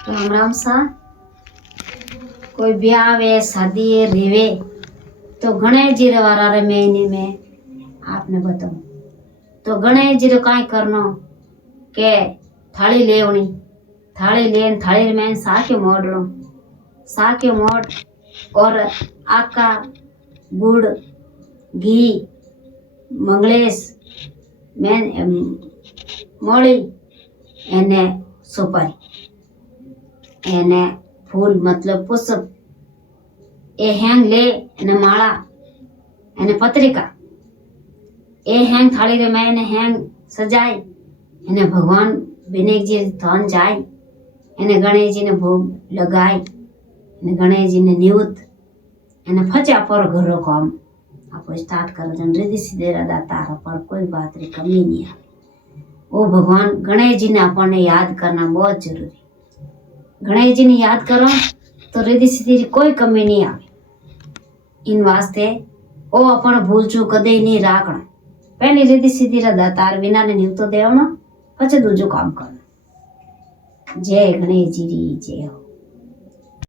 राम राम सा। कोई ब्याह वे शादी रेवे तो घणे जीरे वारा रे महीने में आपने बताऊं तो घणे जीरे काई करनो के थाली लेवणी, थाली लेन थाली में साके मोड़लो, साके मोड़ और आका गुड़ घी मंगलेश में मोड़ी एने सुपारी एने फूल मतलब पुष्प ए हैंग ले एने माला एने पत्रिका ए हैंग थाली रे में एने हैंग सजाई एने भगवान विनायक जी थान जाय एने गणेश जी ने भोग लगाई एने गणेश जी ने निवृत्त एने फचा पर घरो काम आप स्टार्ट कर जन रिद्धि सीधे रदा तारा पर कोई बात री कमी नहीं है। वो भगवान गणेश जी ने अपन याद करना बहुत जरूरी। गणेश जी ने याद करो तो रिद्धि सीधी कोई कमी नहीं आवे। इन वास्ते ओ अपन भूल चूक कदे नहीं राखना। पहली रिद्धि सीधी रदा तार विना ने न्यूतो देवनो पछे दूजो काम करना। जय गणेश जी री जय हो।